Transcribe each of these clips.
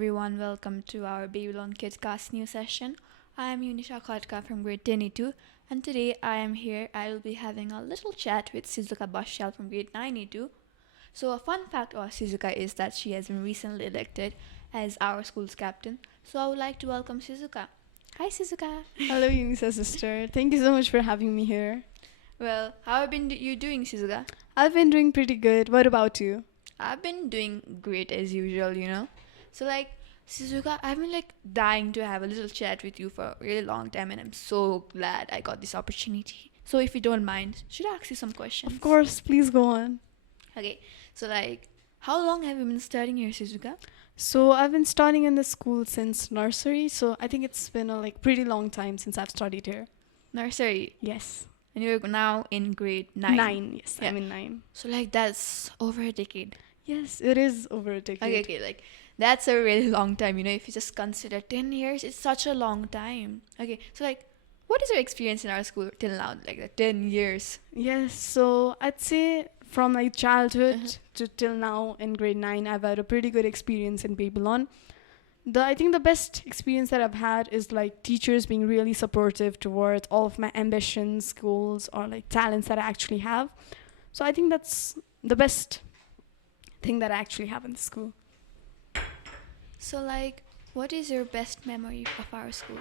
everyone, welcome to our Babylon Kidcast new session. I am Unisha Khadka from grade 10E2 and today I will be having a little chat with Sijuka Basyal from grade 9E2. So a fun fact about Sijuka is that she has been recently elected as our school's captain. So I would like to welcome Sijuka. Hi Sijuka. Hello, Unisha sister. Thank you so much for having me here. Well, how have you doing, Sijuka? I've been doing pretty good. What about you? I've been doing great as usual. So Suzuka, I've been dying to have a little chat with you for a really long time and I'm so glad I got this opportunity. So if you don't mind, should I ask you some questions? Of course, please go on. Okay, so how long have you been studying here, Suzuka? So I've been studying in the school since nursery, so I think it's been a pretty long time since I've studied here. Nursery? Yes. And you're now in grade 9? 9, yes, yeah. I'm in 9. So that's over a decade. Yes, it is over a decade. Okay, that's a really long time, if you just consider 10 years, it's such a long time. Okay, so what is your experience in our school till now, the 10 years? Yes, so I'd say from my childhood to till now in grade 9, I've had a pretty good experience in Babylon. I think the best experience that I've had is teachers being really supportive towards all of my ambitions, goals, or talents that I actually have. So I think that's the best thing that I actually have in the school. So what is your best memory of our school?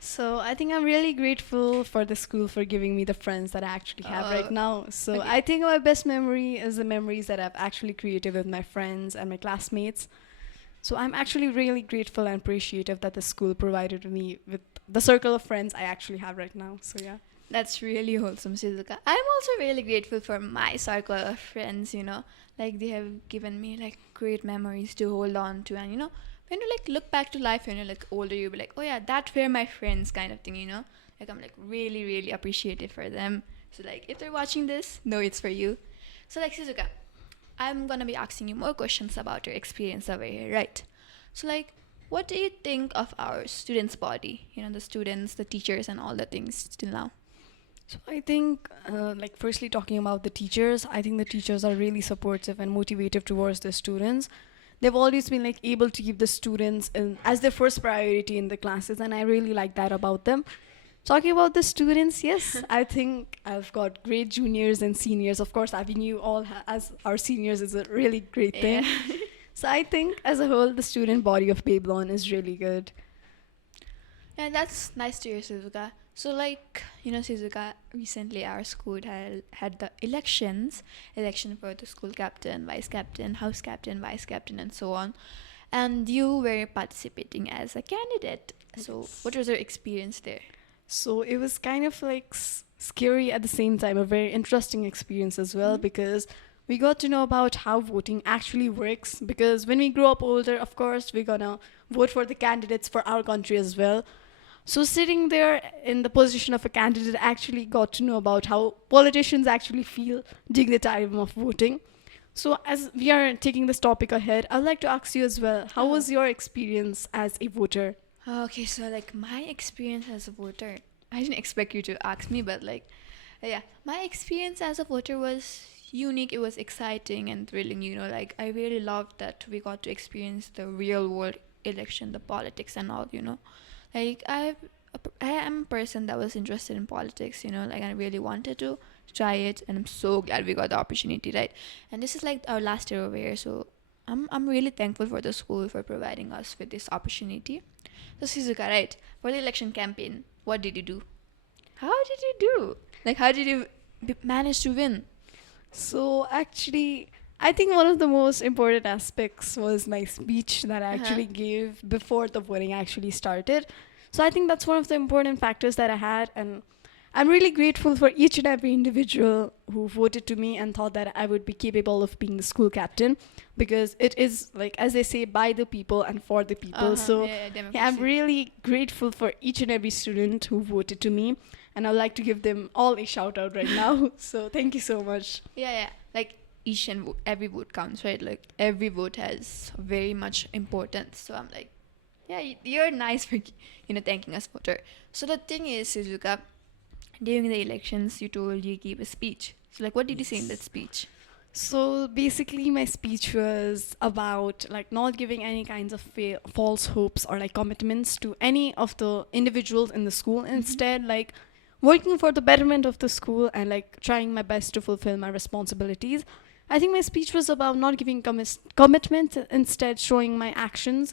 So I think I'm really grateful for the school for giving me the friends that I actually have right now. So okay. I think my best memory is the memories that I've actually created with my friends and my classmates. So I'm actually really grateful and appreciative that the school provided me with the circle of friends I actually have right now. So yeah. That's really wholesome, Sijuka. I'm also really grateful for my circle of friends, they have given me great memories to hold on to. And when you look back to life when you're older, you'll be like, oh yeah, that were my friends kind of thing, I'm really, really appreciative for them. So if they're watching this, know it's for you. So Sijuka, I'm gonna be asking you more questions about your experience over here, right? So what do you think of our students' body? The students, the teachers, and all the things till now. So I think, firstly talking about the teachers, I think the teachers are really supportive and motivative towards the students. They've always been able to keep the students as their first priority in the classes, and I really like that about them. Talking about the students, yes, I think I've got great juniors and seniors. Of course, having you all as our seniors is a really great thing. Yeah. So I think as a whole, the student body of Babylon is really good. Yeah, that's nice to hear, Sijuka. So Sijuka, recently our school had the election for the school captain, vice captain, house captain, vice captain, and so on. And you were participating as a candidate. So what was your experience there? So it was kind of scary at the same time, a very interesting experience as well, because we got to know about how voting actually works. Because when we grow up older, of course, we're gonna vote for the candidates for our country as well. So sitting there in the position of a candidate, actually got to know about how politicians actually feel during the time of voting. So as we are taking this topic ahead, I'd like to ask you as well, how was your experience as a voter? Okay, so my experience as a voter, I didn't expect you to ask me, but yeah, my experience as a voter was unique. It was exciting and thrilling, I really loved that we got to experience the real world election, the politics and all, I am a person that was interested in politics, I really wanted to try it, and I'm so glad we got the opportunity, right? And this is our last year over here, so I'm really thankful for the school for providing us with this opportunity. So Sijuka, right, for the election campaign, what did you do? How did you do? How did you manage to win? So actually, I think one of the most important aspects was my speech that I actually gave before the voting actually started. So I think that's one of the important factors that I had, and I'm really grateful for each and every individual who voted to me and thought that I would be capable of being the school captain, because it is, as they say, by the people and for the people. So yeah, I'm really grateful for each and every student who voted to me, and I'd like to give them all a shout out right now. So thank you so much. Yeah. Each and every vote counts, right? Every vote has very much importance. So I'm yeah, you're nice for thanking us, voter. So the thing is, Sijuka, during the elections, you told you gave a speech. So what did you say in that speech? So basically, my speech was about like not giving any kinds of false hopes or like commitments to any of the individuals in the school. Instead, like working for the betterment of the school and like trying my best to fulfill my responsibilities. I think my speech was about not giving commitments, instead showing my actions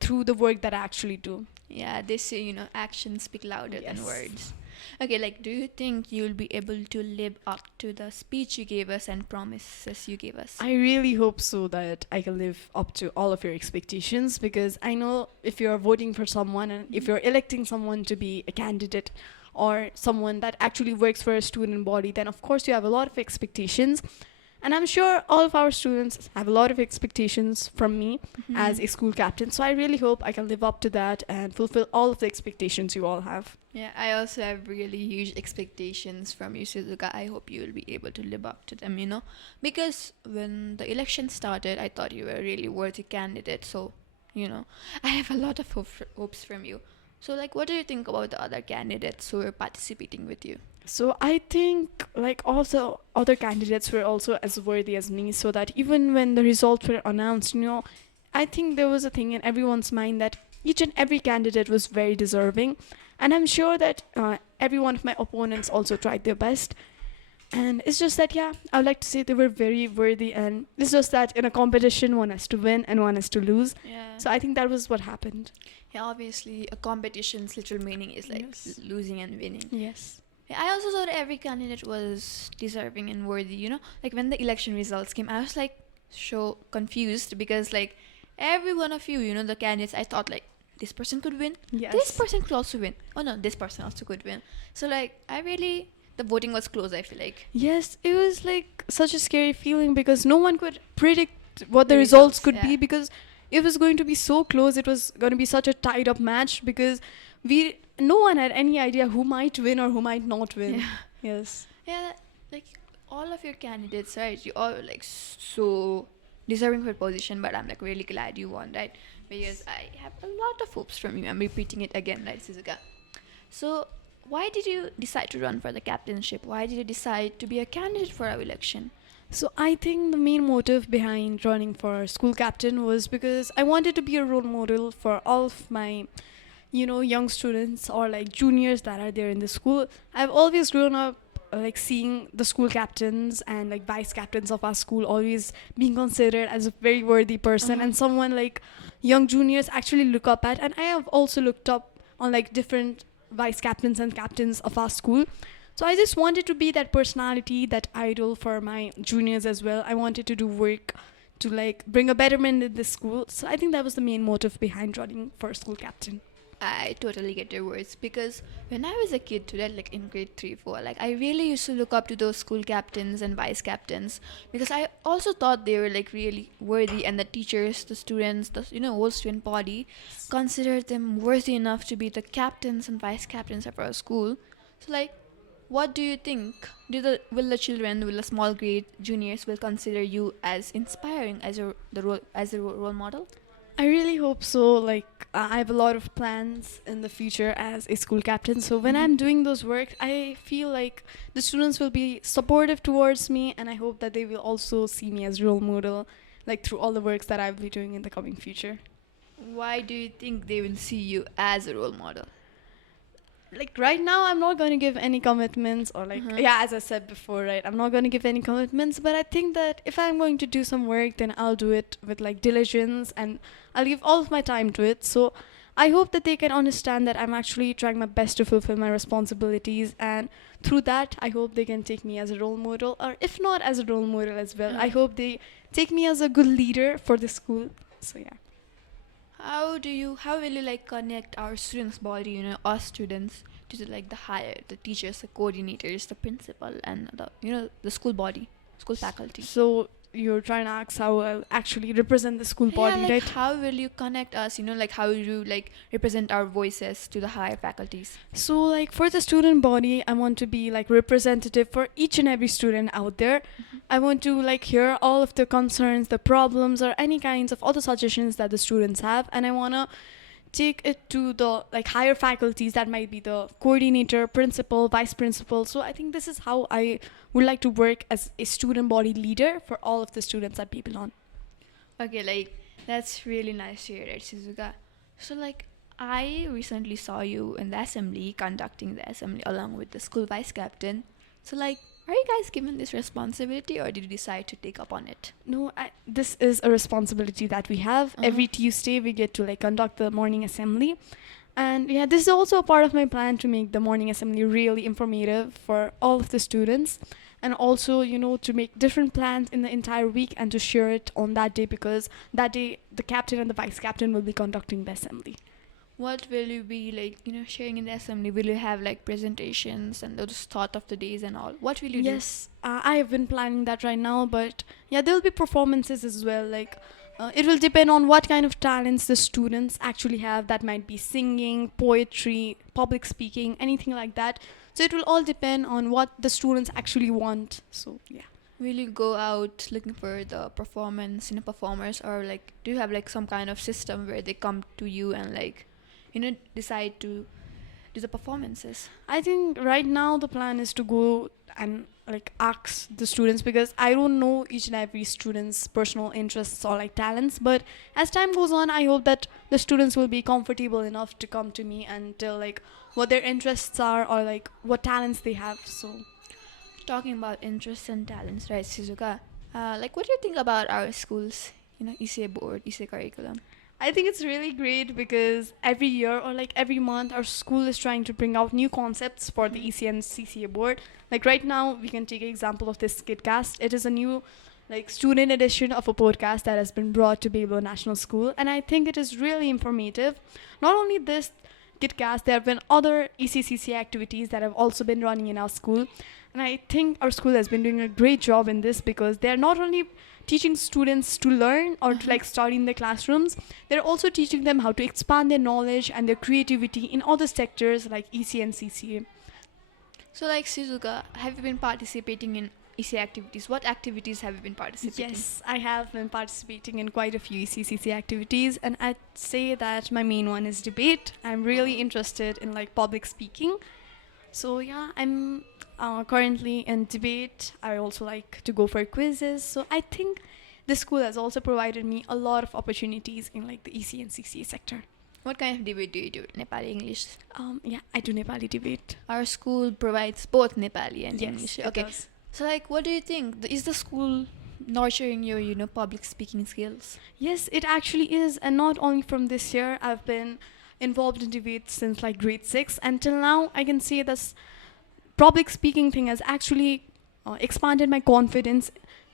through the work that I actually do. Yeah, they say, actions speak louder than Yes. words. Okay, like, do you think you'll be able to live up to the speech you gave us and promises you gave us? I really hope so that I can live up to all of your expectations, because I know if you're voting for someone and if you're electing someone to be a candidate or someone that actually works for a student body, then of course you have a lot of expectations. And I'm sure all of our students have a lot of expectations from me as a school captain. So I really hope I can live up to that and fulfill all of the expectations you all have. Yeah, I also have really huge expectations from you, Sijuka. I hope you will be able to live up to them, Because when the election started, I thought you were a really worthy candidate. So, I have a lot of hopes from you. So, like, what do you think about the other candidates who are participating with you? So I think like also other candidates were also as worthy as me, so that even when the results were announced, I think there was a thing in everyone's mind that each and every candidate was very deserving. And I'm sure that every one of my opponents also tried their best. And it's just that, yeah, I would like to say they were very worthy. And it's just that in a competition, one has to win and one has to lose. Yeah. So I think that was what happened. Yeah, obviously, a competition's literal meaning is like Yes. losing and winning. Yes. Yeah, I also thought every candidate was deserving and worthy, Like when the election results came, I was like so confused because like every one of you, the candidates, I thought like this person could win. Yes. This person could also win. Oh no, this person also could win. So like the voting was close, I feel like. Yes, it was like such a scary feeling because no one could predict what the The results results, could yeah. be, because it was going to be so close. It was going to be such a tied up match because no one had any idea who might win or who might not win. Yeah. Yes. Yeah, like all of your candidates, right? You all like so deserving for position, but I'm like really glad you won, right? Because I have a lot of hopes from you. I'm repeating it again, right, Sizuka? So, why did you decide to run for the captainship? Why did you decide to be a candidate for our election? So I think the main motive behind running for school captain was because I wanted to be a role model for all of my young students or like juniors that are there in the school. I've always grown up like seeing the school captains and like vice captains of our school always being considered as a very worthy person and someone like young juniors actually look up at. And I have also looked up on like different vice captains and captains of our school. So I just wanted to be that personality, that idol for my juniors as well. I wanted to do work to like bring a betterment in this school. So I think that was the main motive behind running for school captain. I totally get your words because when I was a kid too, that like in grade 3, 4, like I really used to look up to those school captains and vice captains because I also thought they were like really worthy, and the teachers, the students, the whole student body considered them worthy enough to be the captains and vice captains of our school. So like, what do you think? Will the children, will the small grade juniors will consider you as inspiring as a role model? I really hope so. Like, I have a lot of plans in the future as a school captain. So when I'm doing those work, I feel like the students will be supportive towards me, and I hope that they will also see me as role model, like through all the works that I'll be doing in the coming future. Why do you think they will see you as a role model? Like right now, I'm not going to give any commitments or like, yeah, as I said before, right, I'm not going to give any commitments, but I think that if I'm going to do some work, then I'll do it with like diligence and I'll give all of my time to it. So I hope that they can understand that I'm actually trying my best to fulfill my responsibilities, and through that I hope they can take me as a role model, or if not as a role model as well, I hope they take me as a good leader for the school. So yeah. How will you like connect our students body, us students to the higher, the teachers, the coordinators, the principal, and the school body, school faculty? So you're trying to ask how I'll actually represent the school body, like right? how will you connect us, like how will you like represent our voices to the higher faculties? So like for the student body, I want to be like representative for each and every student out there. I want to like hear all of the concerns, the problems, or any kinds of other suggestions that the students have, and I want to take it to the like higher faculties, that might be the coordinator, principal, vice principal. So I think this is how I would like to work as a student body leader for all of the students at Babylon. Okay, like that's really nice to hear it, Shizuka. So like I recently saw you in the assembly, conducting the assembly along with the school vice captain. So like, are you guys given this responsibility, or did you decide to take up on it? No, this is a responsibility that we have. Every Tuesday we get to like conduct the morning assembly. And yeah, this is also a part of my plan to make the morning assembly really informative for all of the students. And also, to make different plans in the entire week and to share it on that day, because that day the captain and the vice captain will be conducting the assembly. What will you be like, sharing in the assembly? Will you have like presentations and those thought of the days and all? What will you do? Yes, I have been planning that right now, but yeah, there will be performances as well. Like, it will depend on what kind of talents the students actually have. That might be singing, poetry, public speaking, anything like that. So it will all depend on what the students actually want. So yeah. Will you go out looking for the performers, or like do you have like some kind of system where they come to you and like, decide to do the performances? I think right now the plan is to go and like ask the students, because I don't know each and every student's personal interests or like talents. But as time goes on, I hope that the students will be comfortable enough to come to me and tell like what their interests are or like what talents they have. So Talking about interests and talents, right, Shizuka? Like, what do you think about our school's, ECA board, ECA curriculum? I think it's really great because every year or like every month our school is trying to bring out new concepts for the ECA and CCA board. Like right now we can take an example of this Kidcast. It is a new like student edition of a podcast that has been brought to Babylon National School, and I think it is really informative. Not only this Kidcast, there have been other ECCC activities that have also been running in our school, and I think our school has been doing a great job in this, because they're not only teaching students to learn or to like study in the classrooms, they're also teaching them how to expand their knowledge and their creativity in other sectors like ECA and CCA. So, like, Shizuka, have you been participating in ECA activities? What activities have you been participating? Yes, I have been participating in quite a few ECCC activities, and I'd say that my main one is debate. I'm really interested in like public speaking. So yeah, I'm currently in debate. I also like to go for quizzes. So I think the school has also provided me a lot of opportunities in like the EC and CCA sector. What kind of debate do you do? Nepali, English? Yeah, I do Nepali debate. Our school provides both Nepali and Yes, English. it Okay. does. So, like, what do you think? Is the school nurturing your, public speaking skills? Yes, it actually is. And not only from this year, I've been involved in debates since like grade 6. Until now, I can say this public speaking thing has actually expanded my confidence,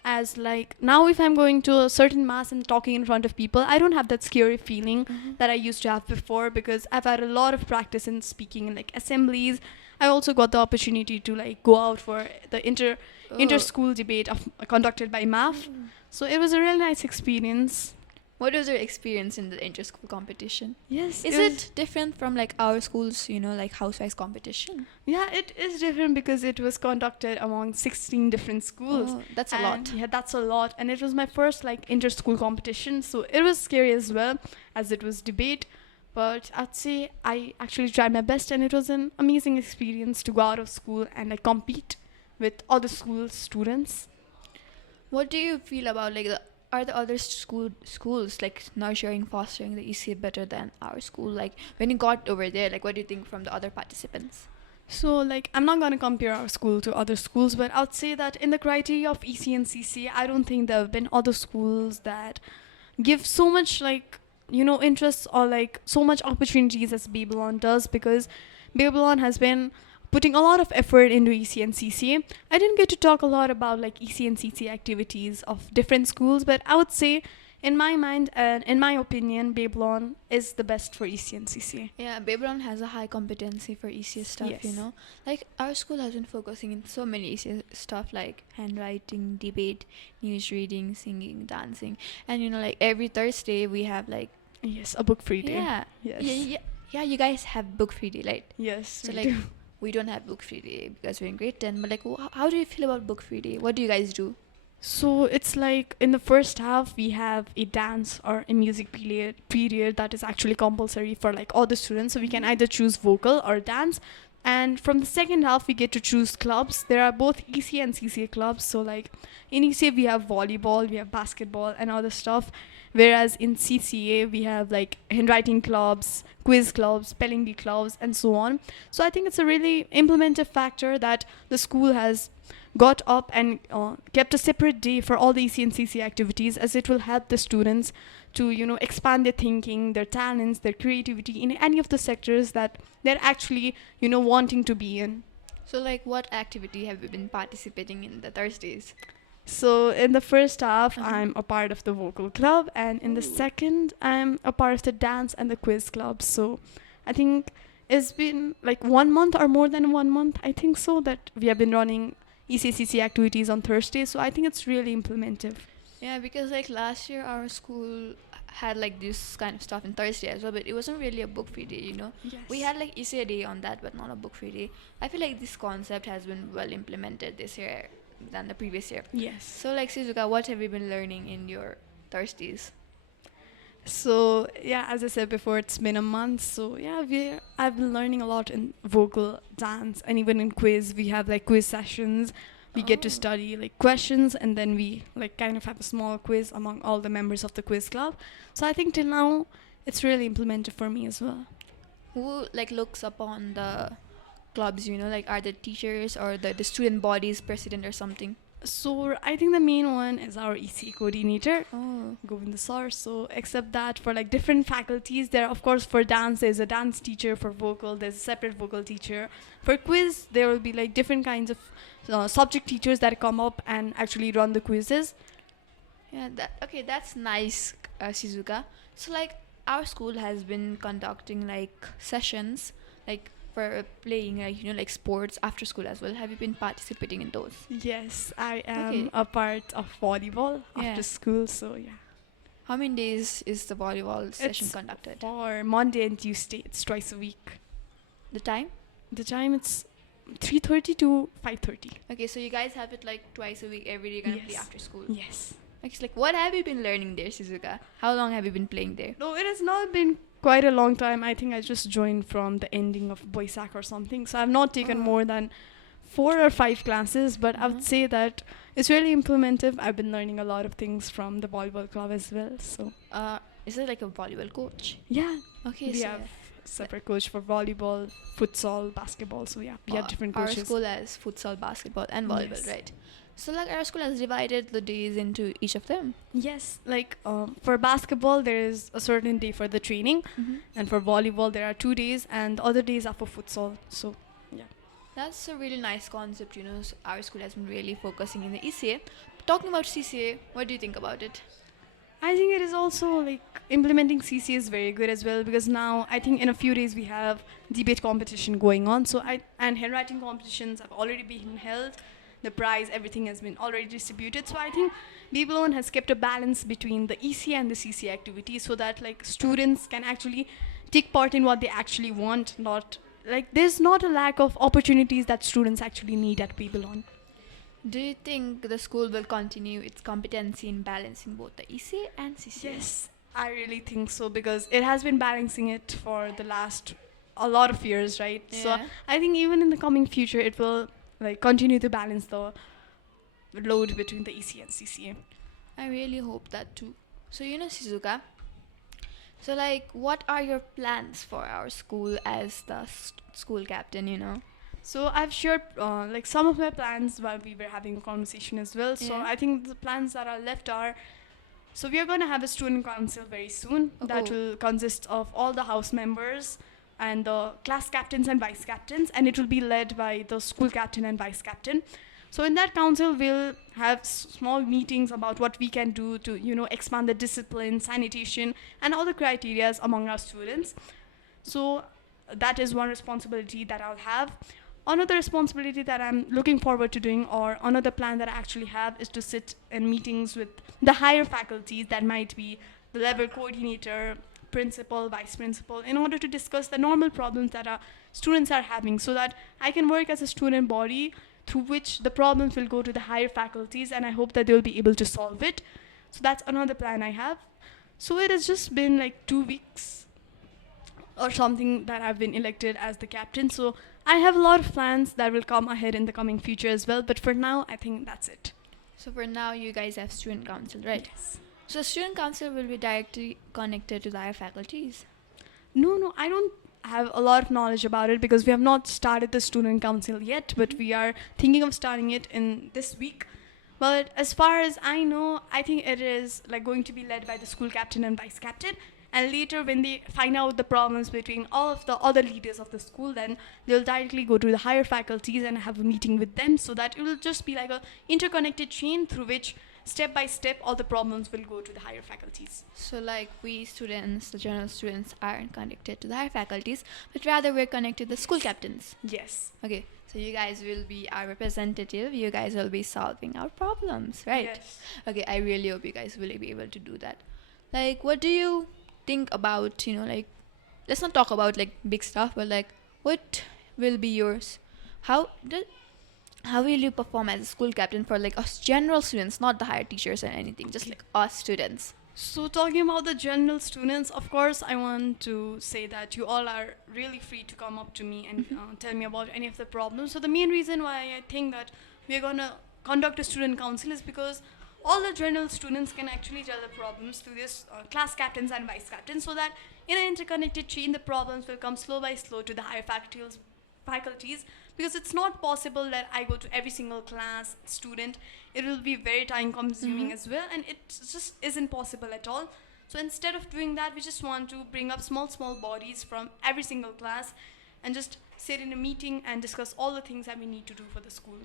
as like now if I'm going to a certain mass and talking in front of people, I don't have that scary feeling that I used to have before, because I've had a lot of practice in speaking in like assemblies. I also got the opportunity to like go out for the inter-school debate conducted by MAF. So it was a really nice experience. What was your experience in the inter-school competition? Yes. Is it different from like our school's, like housewise competition? Yeah, it is different because it was conducted among 16 different schools. Oh, that's a lot. Yeah, that's a lot. And it was my first like inter-school competition. So it was scary as well, as it was debate. But I'd say I actually tried my best, and it was an amazing experience to go out of school and like compete with other school students. What do you feel about like are the other schools like nurturing, fostering the ECA better than our school? Like when you got over there, like what do you think from the other participants? So like I'm not gonna compare our school to other schools, but I'd say that in the criteria of EC and CC, I don't think there have been other schools that give so much like interests or like so much opportunities as Babylon does, because Babylon has been putting a lot of effort into EC and CC. I didn't get to talk a lot about like EC and CC activities of different schools, but I would say in my mind and in my opinion, Babylon is the best for EC and CC. Yeah, Babylon has a high competency for ECA stuff, Yes. Like our school has been focusing in so many ECA stuff like handwriting, debate, news reading, singing, dancing. And like every Thursday we have like... Yes, a book free day. Yeah. Yes. Yeah, you guys have book free day, right? Yes. So we like do. we don't have book free day because we're in grade 10. But like how do you feel about book free day? What do you guys do? So it's like in the first half we have a dance or a music period that is actually compulsory for like all the students. So we can Mhm. either choose vocal or dance. And from the second half we get to choose clubs. There are both ECA and CCA clubs. So like in ECA we have volleyball, we have basketball and other stuff. Whereas in CCA we have like handwriting clubs, quiz clubs, spelling bee clubs, and so on. So I think it's a really implementive factor that the school has got up and kept a separate day for all the EC and CC activities, as it will help the students to expand their thinking, their talents, their creativity in any of the sectors that they're actually wanting to be in. So, like, what activity have you been participating in the Thursdays? So in the first half, Uh-huh. I'm a part of the vocal club, and in the Ooh. second, I'm a part of the dance and the quiz club. So I think it's been like 1 month or more than 1 month, I think so, that we have been running ECCC activities on Thursdays. So I think it's really implementive. Yeah, because like last year our school had like this kind of stuff in Thursday as well, but it wasn't really a book free day, you know. We Yes. had like essay day on that, but not a book free day. I feel like this concept has been well implemented this year than the previous year. Yes. So like Sijuka, what have you been learning in your Thursdays? So yeah, as I said before, it's been a month. So yeah, I've been learning a lot in vocal, dance, and even in quiz. We have like quiz sessions. We get to Oh. study like questions, and then we like kind of have a small quiz among all the members of the quiz club. So I think till now it's really implemented for me as well. Who like looks upon the clubs, you know, like are the teachers or the student body's president or something? So I think the main one is our EC coordinator, Oh. Govinda sir. So except that for like different faculties, there of course for dance there's a dance teacher, for vocal there's a separate vocal teacher. For quiz there will be like different kinds of subject teachers that come up and actually run the quizzes. Yeah, that okay, that's nice, Shizuka. So like our school has been conducting like sessions like for playing like you know like sports after school as well. Have you been participating in those? Yes, I am Okay. a part of volleyball Yeah. after school. So yeah, How many days is the volleyball session it's conducted? for Monday and Tuesday. It's twice a week. The time? The time it's 3:30 to 5:30. Okay, so you guys have it like twice a week, every day you're gonna play Yes. after school. Yes. Okay, it's like what have you been learning there, Shizuka? How long have you been playing there? No, it has not been quite a long time. I think I just joined from the ending of Boisak or something. So I've not taken Oh. more than 4 or 5 classes, but I Uh-huh. would say that it's really implementive. I've been learning a lot of things from the volleyball club as well. So Is it like a volleyball coach? yeah, Okay, we so have separate coach for volleyball, futsal, basketball. So yeah, we have different our coaches. school has futsal, basketball, and volleyball, Yes. right? So like our school has divided the days into each of them. Yes, like for basketball, there is a certain day for the training, Mm-hmm. and for volleyball, there are 2 days, and the other days are for futsal. So yeah. That's a really nice concept, you know. Our school has been really focusing in the ECA. Talking about CCA, what do you think about it? I think it is also like implementing CC is very good as well, because now I think in a few days we have debate competition going on. So and handwriting competitions have already been held. The prize, everything has been already distributed. So I think Babylon has kept a balance between the EC and the CC activities, so that like students can actually take part in what they actually want. Not like there's not a lack of opportunities that students actually need at Babylon. Do you think the school will continue its competency in balancing both the ECA and CCA? Yes, I really think so, because it has been balancing it for the last a lot of years, right? So Yeah. I think even in the coming future, it will like continue to balance the load between the EC and CCA. I really hope that too. So you know, Shizuka. So like, what are your plans for our school as the school captain? You know. So I've shared like some of my plans while we were having a conversation as well. So Yeah. I think the plans that are left are, so we are going to have a student council very soon that Oh. will consist of all the house members and the class captains and vice captains, and it will be led by the school captain and vice captain. So in that council, we'll have small meetings about what we can do to, expand the discipline, sanitation, and all the criterias among our students. So that is one responsibility that I'll have. Another responsibility that I'm looking forward to doing, or another plan that I actually have, is to sit in meetings with the higher faculties, that might be the level coordinator, principal, vice principal, in order to discuss the normal problems that our students are having, so that I can work as a student body through which the problems will go to the higher faculties, and I hope that they'll be able to solve it. So that's another plan I have. So it has just been like 2 weeks or something that I've been elected as the captain. So I have a lot of plans that will come ahead in the coming future as well. But for now, I think that's it. So for now, you guys have student council, right? Yes. So student council will be directly connected to the higher faculties. No, I don't have a lot of knowledge about it because we have not started the student council yet, but we are thinking of starting it in this week. But as far as I know, I think it is like going to be led by the school captain and vice captain. And later, when they find out the problems between all of the other leaders of the school, then they'll directly go to the higher faculties and have a meeting with them, so that it will just be like a interconnected chain through which step by step all the problems will go to the higher faculties. So like we students, the general students, aren't connected to the higher faculties, but rather we're connected to the school captains. Yes. Okay, so you guys will be our representative. You guys will be solving our problems, right? Yes. Okay, I really hope you guys will be able to do that. Like, what do you think about, like, let's not talk about like big stuff, but like, what will be yours? How will you perform as a school captain for like us general students, not the higher teachers or anything, just like us students? So talking about the general students, of course, I want to say that you all are really free to come up to me and tell me about any of the problems. So the main reason why I think that we're going to conduct a student council is because all the general students can actually tell the problems to this class captains and vice captains, so that in an interconnected chain, the problems will come slow by slow to the higher faculties, because it's not possible that I go to every single class student. It will be very time consuming as well, and it just isn't possible at all. So instead of doing that, we just want to bring up small bodies from every single class and just sit in a meeting and discuss all the things that we need to do for the school.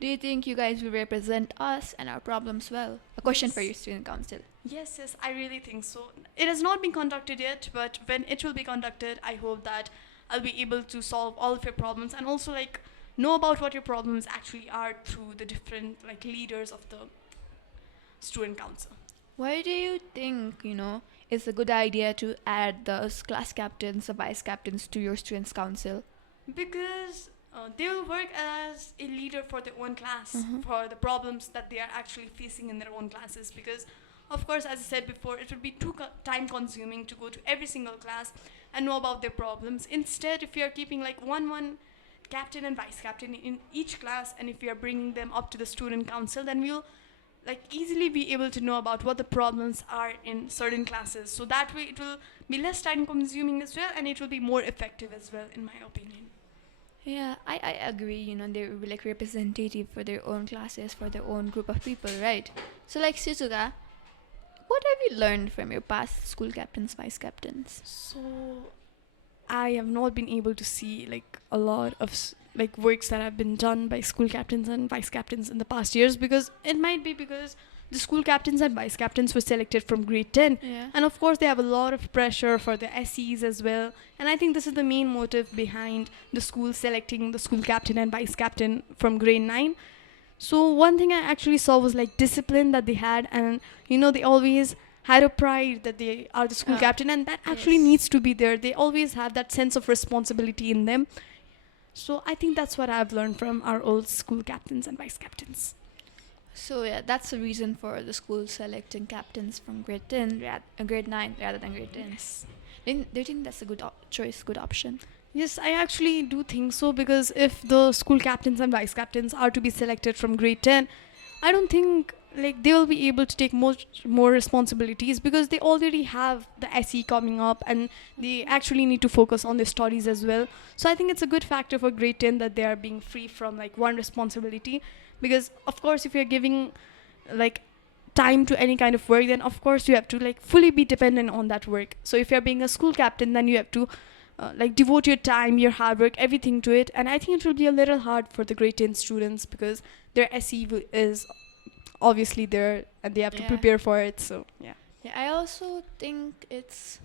Do you think you guys will represent us and our problems well? A question for Yes. your student council. Yes, I really think so. It has not been conducted yet, but when it will be conducted, I hope that I'll be able to solve all of your problems and also like know about what your problems actually are through the different like leaders of the student council. Why do you think, it's a good idea to add those class captains, the vice captains to your students council? Because they will work as a leader for their own class, for the problems that they are actually facing in their own classes. Because, of course, as I said before, it would be too time consuming to go to every single class and know about their problems. Instead, if you are keeping like one captain and vice captain in each class, and if we are bringing them up to the student council, then we'll like easily be able to know about what the problems are in certain classes. So that way it will be less time consuming as well, and it will be more effective as well, in my opinion. Yeah, I agree. They will be like representative for their own classes, for their own group of people, right? So like Sijuka, what have you learned from your past school captains, vice captains? So I have not been able to see like a lot of like works that have been done by school captains and vice captains in the past years, because it might be because the school captains and vice captains were selected from grade 10, Yeah. and of course they have a lot of pressure for the SEs as well, and I think this is the main motive behind the school selecting the school captain and vice captain from grade 9. So one thing I actually saw was like discipline that they had, and they always had a pride that they are the school captain, and that actually Yes. needs to be there. They always have that sense of responsibility in them. So I think that's what I've learned from our old school captains and vice captains. So yeah, that's the reason for the school selecting captains from grade 10, grade 9 rather than grade 10. Yes. Do you think that's a good choice, good option? Yes, I actually do think so, because if the school captains and vice captains are to be selected from grade 10, I don't think like they will be able to take much more responsibilities, because they already have the SE coming up and they actually need to focus on their studies as well. So I think it's a good factor for grade 10 that they are being free from like one responsibility, because of course if you're giving like time to any kind of work, then of course you have to like fully be dependent on that work. So if you're being a school captain, then you have to like devote your time, your hard work, everything to it. And I think it will be a little hard for the grade 10 students, because their SE is obviously there and they have to Yeah. prepare for it. So yeah. Yeah, I also think it's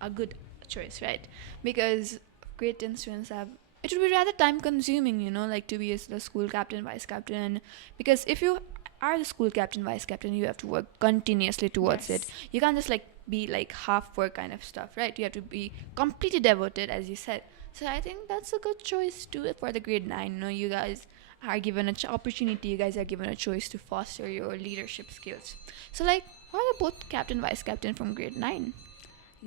a good choice, right? Because grade 10 students it would be rather time consuming, like to be the school captain, vice captain. Because if you are the school captain, vice captain, you have to work continuously towards Yes. it. You can't just like be like half work kind of stuff, right? You have to be completely devoted, as you said. So I think that's a good choice too for the grade 9. You guys are given an opportunity, you guys are given a choice to foster your leadership skills. So like, are they both captain, vice captain from grade 9?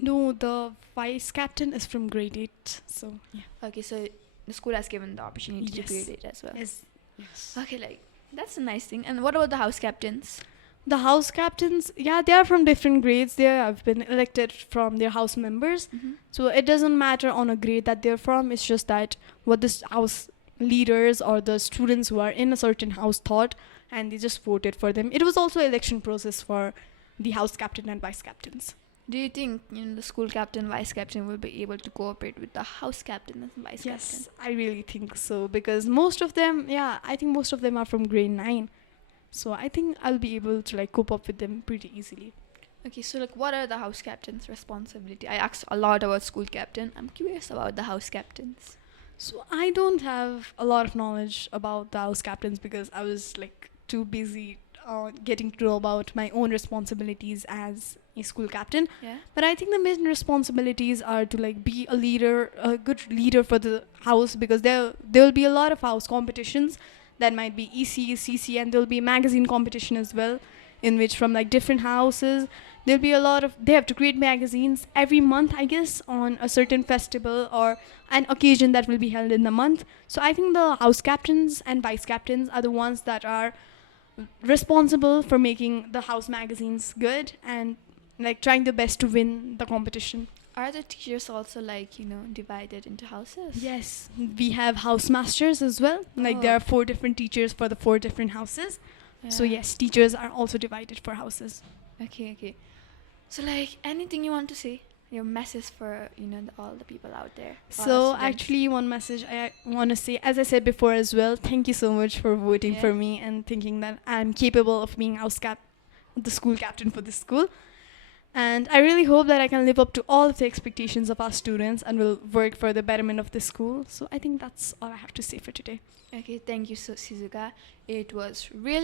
No, the vice captain is from grade 8. So, yeah. Okay, so the school has given the opportunity to Yes. grade 8 as well. Yes. Yes. Okay, like, that's a nice thing. And what about the house captains? The house captains, yeah, they are from different grades. They have been elected from their house members. So it doesn't matter on a grade that they're from. It's just that what the house leaders or the students who are in a certain house thought, and they just voted for them. It was also election process for the house captain and vice captains. Do you think the school captain, vice captain will be able to cooperate with the house captain and vice captain? Yes, I really think so, because most of them, yeah, I think most of them are from grade 9. So I think I'll be able to like cope up with them pretty easily. Okay, so like, what are the house captain's responsibility? I asked a lot about school captain. I'm curious about the house captains. So I don't have a lot of knowledge about the house captains because I was like too busy getting to know about my own responsibilities as a school captain. Yeah. But I think the main responsibilities are to like be a leader, a good leader for the house, because there will be a lot of house competitions that might be EC, CC, and there'll be magazine competition as well, in which from like different houses there'll be a lot of, they have to create magazines every month, I guess, on a certain festival or an occasion that will be held in the month. So I think the house captains and vice captains are the ones that are responsible for making the house magazines good and like trying their best to win the competition. Are the teachers also like, divided into houses? Yes, we have house masters as well. Like there Oh. are 4 different teachers for the 4 different houses. So Yeah. yes, teachers are also divided for houses. Okay. So like, anything you want to say? Your message for, all the people out there. all our So students. actually one message I want to say, as I said before as well, thank you so much for voting Yeah. for me and thinking that I'm capable of being the school captain for this school. And I really hope that I can live up to all of the expectations of our students and will work for the betterment of the school. So I think that's all I have to say for today. Okay, thank you, Sizuka. It was really